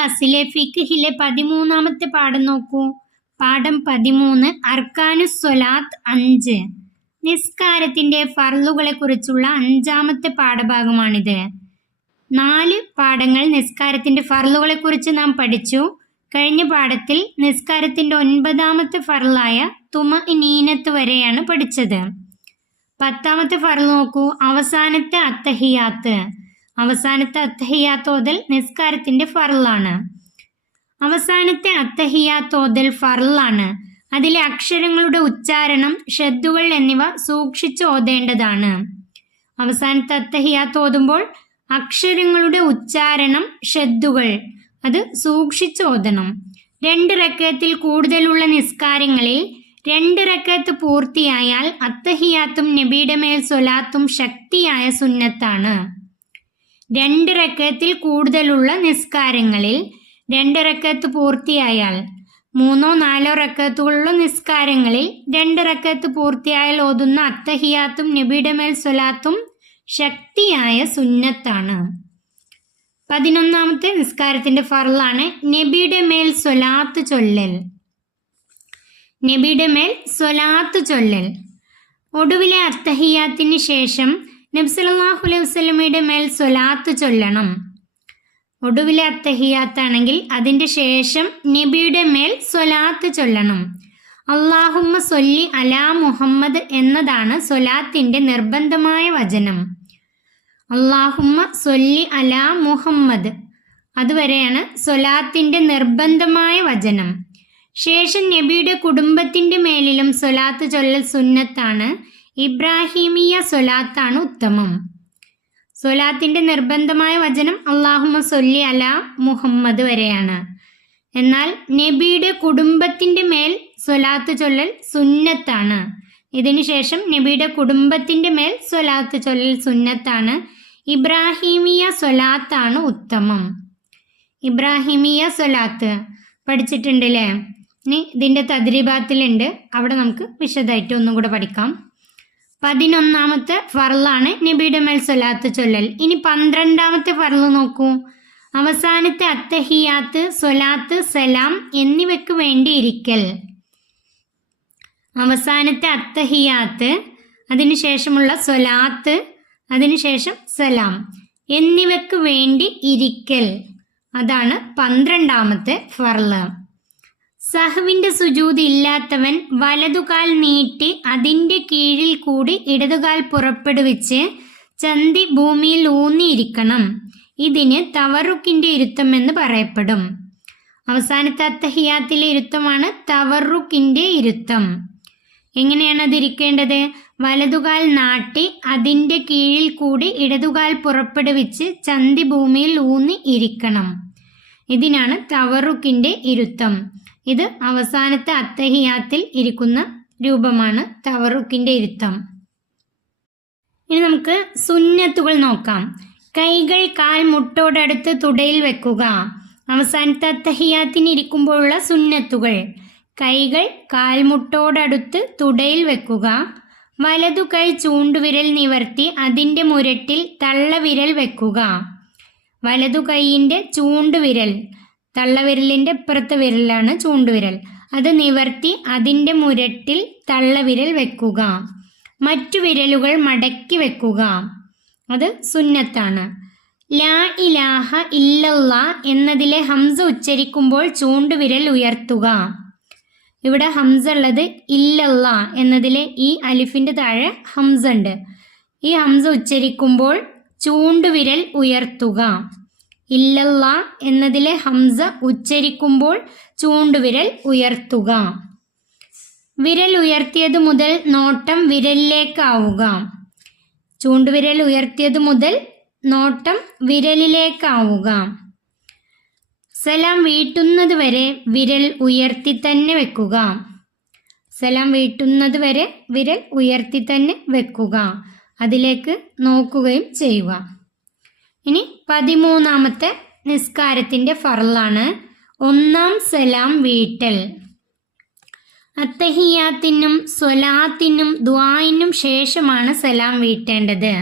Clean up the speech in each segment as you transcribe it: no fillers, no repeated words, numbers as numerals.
ക്ലാസ്സിലെ ഫിഖ്ഹിലെ 13ാമത്തെ പാഠം നോക്കൂ. പാഠം 13 അർക്കാനുസ് സ്വലാത്ത് 5 നിസ്കാരത്തിന്റെ ഫർളുകളെ കുറിച്ചുള്ള 5ാമത്തെ പാഠഭാഗമാണിത്. 4 പാഠങ്ങൾ നിസ്കാരത്തിന്റെ ഫർളുകളെ കുറിച്ച് നാം പഠിച്ചു. കഴിഞ്ഞ പാഠത്തിൽ നിസ്കാരത്തിന്റെ 9ാമത്തെ ഫർളായ തുമഇനീനത്ത് വരെയാണ് പഠിച്ചത്. 10ാമത്തെ ഫർള് നോക്കൂ, അവസാനത്തെ അത്തഹിയാത്ത്. അവസാനത്തെ അത്തഹിയാത്തോതൽ നിസ്കാരത്തിന്റെ ഫർളാണ്. അവസാനത്തെ അത്തഹിയാത്തോതൽ ഫർളാണ്. അതിലെ അക്ഷരങ്ങളുടെ ഉച്ചാരണം, ഷദ്ദുകൾ എന്നിവ സൂക്ഷിച്ച് ഓതേണ്ടതാണ്. അവസാനത്തെ അത്തഹിയാത്ത് ഓതുമ്പോൾ അക്ഷരങ്ങളുടെ ഉച്ചാരണം, ഷദ്ദുകൾ അത് സൂക്ഷിച്ച് ഓതണം. 2 റക്അത്തിൽ കൂടുതലുള്ള നിസ്കാരങ്ങളിൽ 2 റക്അത്ത് പൂർത്തിയായാൽ അത്തഹിയാത്തും നബിയുടെ മേൽ സ്വലാത്തും ശക്തിയായ സുന്നത്താണ്. 2 റക്അത്തിൽ കൂടുതലുള്ള നിസ്കാരങ്ങളിൽ 2 റക്അത്ത് പൂർത്തിയായാൽ, 3 4 റക്അത്തുകളുള്ള നിസ്കാരങ്ങളിൽ 2 റക്അത്ത് പൂർത്തിയായാൽ ഓതുന്ന അത്തഹിയാത്തും നബിയുടെ മേൽ സ്വലാത്തും ശക്തിയായ സുന്നത്താണ്. 11ാമത്തെ നിസ്കാരത്തിന്റെ ഫർളാണ് നബിയുടെ മേൽ സ്വലാത്ത് ചൊല്ലൽ. നബിയുടെ മേൽ സ്വലാത്ത് ചൊല്ലൽ. ഒടുവിലെ അത്തഹിയാത്തിന് ശേഷം നബി സല്ലല്ലാഹു അലൈഹി വസല്ലമയുടെ മേൽ സ്വലാത്ത് ചൊല്ലണം. ഒടുവിലെ അത്തഹിയാത്താണെങ്കിൽ അതിന്റെ ശേഷം നബിയുടെ മേൽ സ്വലാത്ത് ചൊല്ലണം. അല്ലാഹുമ്മ സ്വല്ലി അലാ മുഹമ്മദ് എന്നതാണ് സ്വലാത്തിന്റെ നിർബന്ധമായ വചനം. അല്ലാഹുമ്മ സ്വല്ലി അലാ മുഹമ്മദ് അതുവരെയാണ് സ്വലാത്തിന്റെ നിർബന്ധമായ വചനം. ശേഷം നബിയുടെ കുടുംബത്തിന്റെ മേലിലും സ്വലാത്ത് ചൊല്ലൽ സുന്നത്താണ്. ഇബ്രാഹിമിയ സ്വലാത്താണ് ഉത്തമം. സ്വലാത്തിന്റെ നിർബന്ധമായ വചനം അല്ലാഹുമ്മ സ്വല്ലി അലാ മുഹമ്മദ് വരെയാണ്. എന്നാൽ നബിയുടെ കുടുംബത്തിന്റെ മേൽ സ്വലാത്ത് ചൊല്ലൽ സുന്നത്താണ്. ഇതിനുശേഷം നബിയുടെ കുടുംബത്തിന്റെ മേൽ സ്വലാത്ത് ചൊല്ലൽ സുന്നത്താണ്. ഇബ്രാഹിമിയ സ്വലാത്താണ് ഉത്തമം. ഇബ്രാഹിമിയ സ്വലാത്ത് പഠിച്ചിട്ടുണ്ടല്ലേ? ഇനി ഇതിന്റെ തദ്രീബാത്തിലുണ്ട്, അവിടെ നമുക്ക് വിശദമായിട്ട് ഒന്നും കൂടെ പഠിക്കാം. 11ാമത്തെ ഫർളാണ് നബിയുടെ മേൽ സ്വലാത്ത് ചൊല്ലൽ. ഇനി 12ാമത്തെ ഫർള് നോക്കൂ. അവസാനത്തെ അത്തഹിയാത്ത്, സ്വലാത്ത്, സലാം എന്നിവയ്ക്ക് വേണ്ടി ഇരിക്കൽ. അവസാനത്തെ അത്തഹിയാത്ത്, അതിനുശേഷമുള്ള സ്വലാത്ത്, അതിനുശേഷം സലാം എന്നിവയ്ക്ക് വേണ്ടി ഇരിക്കൽ, അതാണ് 12ാമത്തെ ഫർള്. സഹവിന്റെ സുജൂദ് ഇല്ലാത്തവൻ വലതുകാൽ നീട്ടി അതിന്റെ കീഴിൽ കൂടി ഇടതുകാൽ പുറപ്പെടുവിച്ച് ചന്തി ഭൂമിയിൽ ഊന്നിയിരിക്കണം. ഇതിന് തവറുക്കിന്റെ ഇരുത്തം എന്ന് പറയപ്പെടും. അവസാനത്തെ അത്തഹിയാത്തിലെ ഇരുത്തമാണ് തവറുക്കിന്റെ ഇരുത്തം. എങ്ങനെയാണ് അത് ഇരിക്കേണ്ടത്? വലതുകാൽ നാട്ടി അതിന്റെ കീഴിൽ കൂടി ഇടതുകാൽ പുറപ്പെടുവിച്ച് ചന്തി ഭൂമിയിൽ ഊന്നി ഇരിക്കണം. ഇതിനാണ് തവറുക്കിന്റെ ഇരുത്തം. ഇത് അവസാനത്തെ അത്തഹിയാത്തിൽ ഇരിക്കുന്ന രൂപമാണ് തവറുക്കിന്റെ ഇരുത്തം. ഇനി നമുക്ക് സുന്നത്തുകൾ നോക്കാം. കൈകൾ കാൽ മുട്ടോടടുത്ത് തുടയിൽ വെക്കുക. അവസാനത്തെ അത്തഹിയാത്തിന് ഇരിക്കുമ്പോഴുള്ള സുന്നത്തുകൾ: കൈകൾ കാൽമുട്ടോടടുത്ത് തുടയിൽ വെക്കുക. വലതു കൈ ചൂണ്ടുവിരൽ നിവർത്തി അതിന്റെ മുരട്ടിൽ തള്ളവിരൽ വെക്കുക. വലതു കൈയിന്റെ ചൂണ്ടുവിരൽ, തള്ളവിരലിന്റെ ഇപ്പുറത്തെ വിരലാണ് ചൂണ്ടുവിരൽ, അത് നിവർത്തി അതിന്റെ മുരട്ടിൽ തള്ളവിരൽ വെക്കുക. മറ്റു വിരലുകൾ മടക്കി വെക്കുക. അത് സുന്നത്താണ്. ലാ ഇലാഹ ഇല്ലല്ലാ എന്നതിലെ ഹംസ ഉച്ചരിക്കുമ്പോൾ ചൂണ്ടുവിരൽ ഉയർത്തുക. ഇവിടെ ഹംസ ഉള്ളത് ഇല്ലല്ലാ എന്നതിലെ ഈ അലിഫിന്റെ താഴെ ഹംസ ഉണ്ട്. ഈ ഹംസ ഉച്ചരിക്കുമ്പോൾ ചൂണ്ടുവിരൽ ഉയർത്തുക. ഇല്ലല്ലാ എന്നതിലെ ഹംസ ഉച്ചരിക്കുമ്പോൾ ചൂണ്ടുവിരൽ ഉയർത്തുക. വിരൽ ഉയർത്തിയത് മുതൽ നോട്ടം വിരലിലേക്കാവുക. ചൂണ്ടുവിരൽ ഉയർത്തിയത് മുതൽ നോട്ടം വിരലിലേക്കാവുക. സലാം വീട്ടുന്നത് വരെ വിരൽ ഉയർത്തി തന്നെ വെക്കുക. സലാം വീട്ടുന്നത് വരെ വിരൽ ഉയർത്തി തന്നെ വെക്കുക. അതിലേക്ക് നോക്കുകയും ചെയ്യുക. ഇനി 13ാമത്തെ നിസ്കാരത്തിന്റെ ഫർളാണ് ഒന്നാം സലാം വീട്ടൽ. അത്തഹിയാത്തിനും സ്വലാത്തിനും ദുആഇനും ശേഷമാണ് സലാം വീട്ടേണ്ടത്.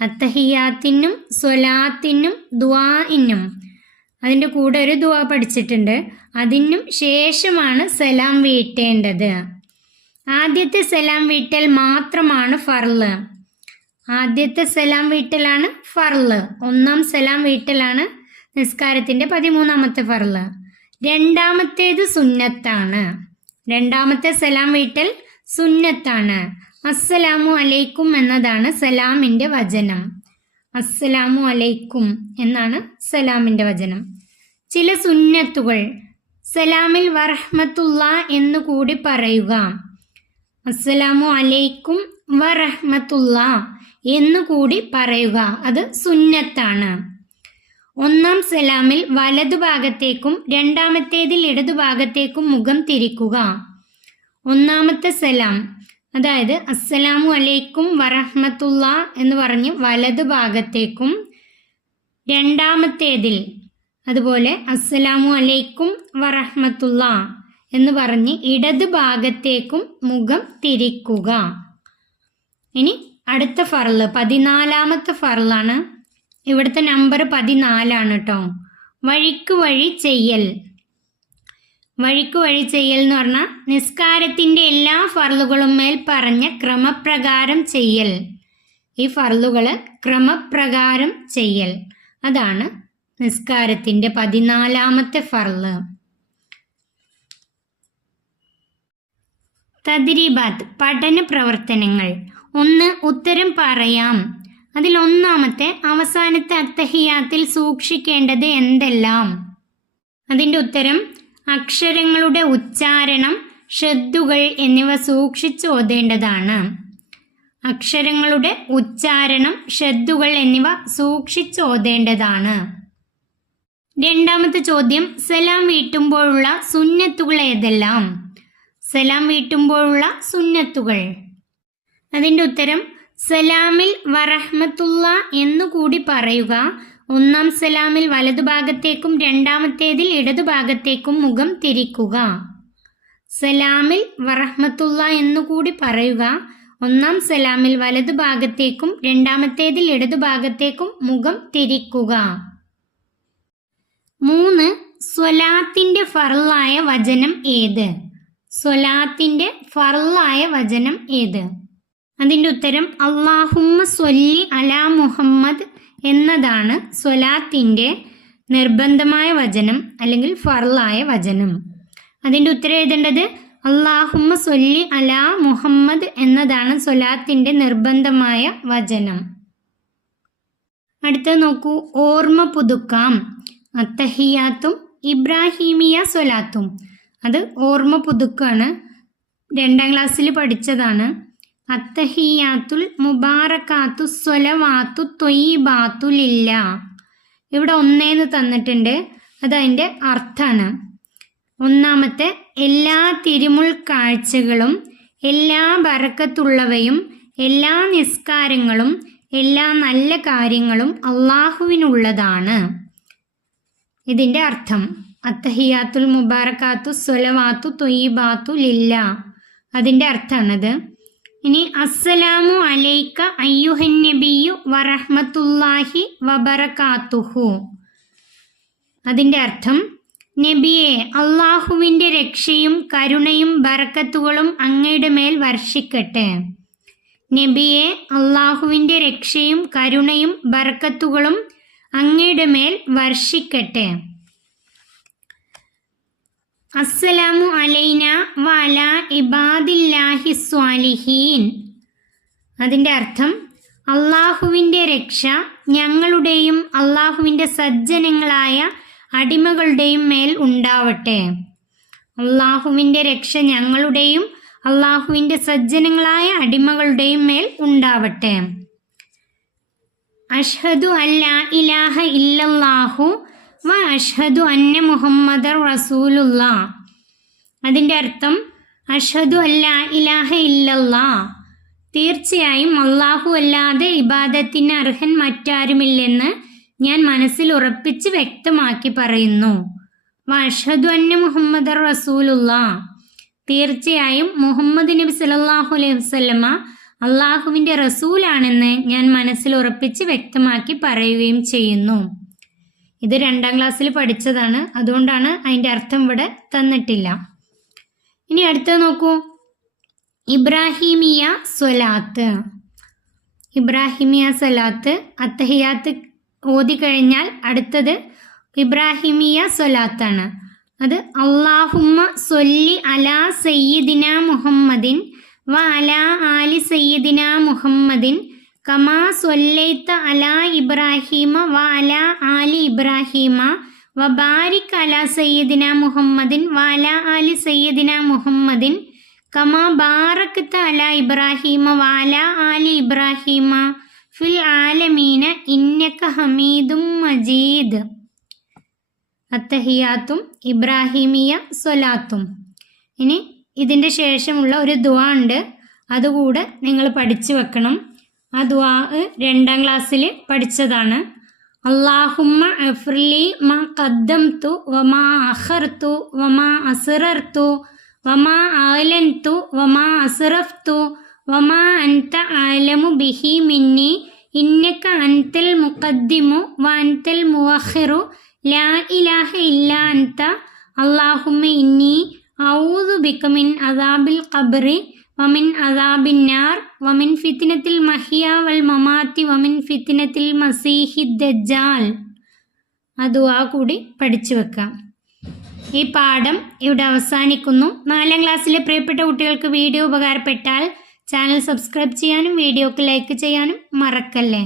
അത്തഹിയാത്തിനും സ്വലാത്തിനും ദുആഇനും അതിൻ്റെ കൂടെ ഒരു ദുആ പഠിച്ചിട്ടുണ്ട്. അതിനും ശേഷമാണ് സലാം വീട്ടേണ്ടത്. ആദ്യത്തെ സലാം വീട്ടൽ മാത്രമാണ് ഫർള്. ആദ്യത്തെ സലാം വീട്ടലാണ് ഫർള്. ഒന്നാം സലാം വീട്ടലാണ് നിസ്കാരത്തിൻ്റെ 13ാമത്തെ ഫർള്. രണ്ടാമത്തേത് സുന്നത്താണ്. രണ്ടാമത്തെ സലാം വീട്ടൽ സുന്നത്താണ്. അസ്സലാമു അലൈക്കും എന്നതാണ് സലാമിൻ്റെ വചനം. അസ്സലാമു അലൈക്കും എന്നാണ് സലാമിൻ്റെ വചനം. ചില സുന്നത്തുകൾ സലാമിൽ വറഹ്മത്തുള്ള എന്ന് കൂടി പറയുക. അസ്സലാമു അലൈക്കും വറഹ്മത്തുള്ള എന്ന് കൂടി പറയുക, അത് സുന്നത്താണ്. ഒന്നാം സലാമിൽ വലതുഭാഗത്തേക്കും രണ്ടാമത്തേതിൽ ഇടതുഭാഗത്തേക്കും മുഖം തിരിക്കുക. ഒന്നാമത്തെ സലാം, അതായത് അസ്സലാമു അലൈക്കും വറഹ്മത്തുള്ള എന്ന് പറഞ്ഞ് വലതുഭാഗത്തേക്കും, രണ്ടാമത്തേതിൽ അതുപോലെ അസ്സലാമു അലൈക്കും വറഹ്മത്തുള്ള എന്ന് പറഞ്ഞ് ഇടതുഭാഗത്തേക്കും മുഖം തിരിക്കുക. ഇനി അടുത്ത ഫർള് 14ാമത്തെ ഫർളാണ്. ഇവിടുത്തെ നമ്പർ 14 കേട്ടോ. വഴിക്ക് വഴി ചെയ്യൽ. വഴിക്ക് വഴി ചെയ്യൽ എന്ന് പറഞ്ഞാൽ നിസ്കാരത്തിൻ്റെ എല്ലാ ഫർളുകളും മേൽ പറഞ്ഞ ക്രമപ്രകാരം ചെയ്യൽ. ഈ ഫർളുകൾ ക്രമപ്രകാരം ചെയ്യൽ, അതാണ് നിസ്കാരത്തിൻ്റെ 14ാമത്തെ ഫർള്. തദ്രീബാത്ത്, പഠന പ്രവർത്തനങ്ങൾ. 1. ഉത്തരം പറയാം. അതിൽ ഒന്നാമത്തെ, അവസാനത്തെ അത്തഹിയാത്തിൽ സൂക്ഷിക്കേണ്ടത് എന്തെല്ലാം? അതിൻ്റെ ഉത്തരം, അക്ഷരങ്ങളുടെ ഉച്ചാരണം, ഷദ്ദുകൾ എന്നിവ സൂക്ഷിച്ച് ഓതേണ്ടതാണ്. അക്ഷരങ്ങളുടെ ഉച്ചാരണം, ഷദ്ദുകൾ എന്നിവ സൂക്ഷിച്ച് ഓതേണ്ടതാണ്. രണ്ടാമത്തെ ചോദ്യം, സലാം വീട്ടുമ്പോഴുള്ള സുന്നത്തുകൾ ഏതെല്ലാം? സലാം വീട്ടുമ്പോഴുള്ള സുന്നത്തുകൾ. അതിൻ്റെ ഉത്തരം, സലാമിൽ വറഹ്മത്തുള്ള എന്നുകൂടി പറയുക. ഒന്നാം സലാമിൽ വലതുഭാഗത്തേക്കും രണ്ടാമത്തേതിൽ ഇടതുഭാഗത്തേക്കും മുഖം തിരിക്കുക. സലാമിൽ വറഹ്മത്തുള്ള എന്നുകൂടി പറയുക. ഒന്നാം സലാമിൽ വലതുഭാഗത്തേക്കും രണ്ടാമത്തേതിൽ ഇടതുഭാഗത്തേക്കും മുഖം തിരിക്കുക. 3. സ്വലാത്തിൻ്റെ ഫർളായ വചനം ഏത്? സ്വലാത്തിൻ്റെ ഫർളായ വചനം ഏത്? അതിൻ്റെ ഉത്തരം, അല്ലാഹുമ്മ സ്വല്ലി അലാ മുഹമ്മദ് എന്നതാണ് സ്വലാത്തിൻ്റെ നിർബന്ധമായ വചനം അല്ലെങ്കിൽ ഫർളായ വചനം. അതിൻ്റെ ഉത്തരം എഴുതേണ്ടത് അല്ലാഹുമ്മ സ്വല്ലി അലാ മുഹമ്മദ് എന്നതാണ് സ്വലാത്തിൻ്റെ നിർബന്ധമായ വചനം. അടുത്തത് നോക്കൂ, ഓർമ്മ പുതുക്കാം. അത്തഹിയാത്തും ഇബ്രാഹിമിയ സ്വലാത്തും. അത് ഓർമ്മ പുതുക്കാണ്. 2ാം ക്ലാസ്സിൽ പഠിച്ചതാണ്. അത്തഹിയാത്തുൽ മുബാറക്കാത്തു സ്വലവാത്തു ത്വയ്യിബാത്തു ലില്ലാ. ഇവിടെ 1 തന്നിട്ടുണ്ട്, അതതിൻ്റെ അർത്ഥമാണ്. ഒന്നാമത്തെ, എല്ലാ തിരുമുൾ കാഴ്ചകളും എല്ലാ ബറക്കത്തുള്ളവയും എല്ലാ നിസ്കാരങ്ങളും എല്ലാ നല്ല കാര്യങ്ങളും അള്ളാഹുവിനുള്ളതാണ്. ഇതിൻ്റെ അർത്ഥം, അത്തഹിയാത്തുൽ മുബാറക്കാത്തു സ്വലവാത്തു ത്വയ്യിബാത്തു ലില്ലാ, അതിൻ്റെ അർത്ഥമാണത്. ഇനി അസ്സലാമു അലൈക അയ്യുഹൻ നബിയു വറഹ്മത്തുള്ളാഹി വബറകാതുഹു. അതിൻ്റെ അർത്ഥം, നബിയെ, അള്ളാഹുവിൻ്റെ രക്ഷയും കരുണയും ബറക്കത്തുകളും അങ്ങയുടെ മേൽ വർഷിക്കട്ടെ. നബിയെ, അള്ളാഹുവിൻ്റെ രക്ഷയും കരുണയും ബറക്കത്തുകളും അങ്ങയുടെ മേൽ വർഷിക്കട്ടെ. അസ്സലാമു അലൈന വഅലാ ഇബാദില്ലാഹി സ്വാലിഹീൻ. അതിൻ്റെ അർത്ഥം, അള്ളാഹുവിൻ്റെ രക്ഷ ഞങ്ങളുടെയും അള്ളാഹുവിൻ്റെ സജ്ജനങ്ങളായ അടിമകളുടെയും മേൽ ഉണ്ടാവട്ടെ. അള്ളാഹുവിൻ്റെ രക്ഷ ഞങ്ങളുടെയും അള്ളാഹുവിൻ്റെ സജ്ജനങ്ങളായ അടിമകളുടെയും മേൽ ഉണ്ടാവട്ടെ. അഷ്ഹദു അല്ലാ ഇലാഹ ഇല്ലല്ലാഹു വ അഷ്ഹദു അന്ന മുഹമ്മദർ റസൂലുള്ളാ. അതിൻ്റെ അർത്ഥം, അഷ്ഹദു അല്ലാ ഇലാഹ ഇല്ലല്ലാ, തീർച്ചയായും അള്ളാഹു അല്ലാതെ ഇബാദത്തിന് അർഹൻ മറ്റാരുമില്ലെന്ന് ഞാൻ മനസ്സിൽ ഉറപ്പിച്ച് വ്യക്തമാക്കി പറയുന്നു. വ അഷ്ഹദു അന്ന മുഹമ്മദർ റസൂലുള്ളാ, തീർച്ചയായും മുഹമ്മദ് നബി സല്ലല്ലാഹു അലൈഹി വസല്ലമ അള്ളാഹുവിൻ്റെ റസൂലാണെന്ന് ഞാൻ മനസ്സിൽ ഉറപ്പിച്ച് വ്യക്തമാക്കി പറയുകയും ചെയ്യുന്നു. ഇത് 2ാം ക്ലാസ്സിൽ പഠിച്ചതാണ്, അതുകൊണ്ടാണ് അതിൻ്റെ അർത്ഥം ഇവിടെ തന്നിട്ടില്ല. ഇനി അടുത്തത് നോക്കൂ, ഇബ്രാഹിമിയ സ്വലാത്ത്. ഇബ്രാഹിമിയ സ്വലാത്ത് അത്തഹിയാത്ത് ഓതി കഴിഞ്ഞാൽ അടുത്തത് ഇബ്രാഹിമിയ സ്വലാത്താണ്. അത് അല്ലാഹുമ്മ സ്വല്ലി അലാ സയ്യിദിന മുഹമ്മദിൻ വ അലാ ആലി സയ്യിദിന മുഹമ്മദിൻ കമാ സ്വല്ലൈത അലാ ഇബ്രാഹിമ വ അലാ ആലി ഇബ്രാഹിമ വ ബാരിക് അലാ സയ്യിദിന മുഹമ്മദിൻ വ അലാ ആലി സയ്യിദിന മുഹമ്മദിൻ കമാ ബാറക്ത അലാ ഇബ്രാഹിമ വ അലാ ആലി ഇബ്രാഹിമ ഫിൽ ആലമീന ഇന്നക ഹമീദും മജീദ്. അത്തഹിയാത്തും ഇബ്രാഹിമിയ സ്വലാത്തും. ഇനി ഇതിൻ്റെ ശേഷമുള്ള ഒരു ദുആ ഉണ്ട്, അതുകൂടെ നിങ്ങൾ പഠിച്ചു വെക്കണം. ആ ദുആ 2ാം ക്ലാസ്സിൽ പഠിച്ചതാണ്. അല്ലാഹുമ്മ അഫ്രിലി മാ ഖദ്ദംതു വമാ അഖർതു വമാ അസ്റർതു വമാ അഅലൻതു വമാ അസ്റഫ്തു വമാ അൻത അഅലമു ബിഹി മിന്നി ഇന്നക അൻതൽ മുഖദ്ദിമു വ അൻതൽ മുഅഖിറു ലാ ഇലാഹ ഇല്ലാ അൻത അല്ലാഹുമ്മ ഇന്നി അഊദു ബിക മിൻ അദാബിൽ ഖബ്രി വമിൻ അദാബിൻ നാർ വമിൻ ഫിത്നത്തിൽ മഹിയ വൽ മമാത്തി വമിൻ ഫിത്നത്തിൽ മസീഹി ദജ്ജാൽ. ആ ദുആ കൂടി പഠിച്ചു വെക്കാം. ഈ പാഠം ഇവിടെ അവസാനിക്കുന്നു. 4ാം ക്ലാസ്സിലെ പ്രിയപ്പെട്ട കുട്ടികൾക്ക് വീഡിയോ ഉപകാരപ്പെട്ടാൽ ചാനൽ സബ്സ്ക്രൈബ് ചെയ്യാനും വീഡിയോക്ക് ലൈക്ക് ചെയ്യാനും മറക്കല്ലേ.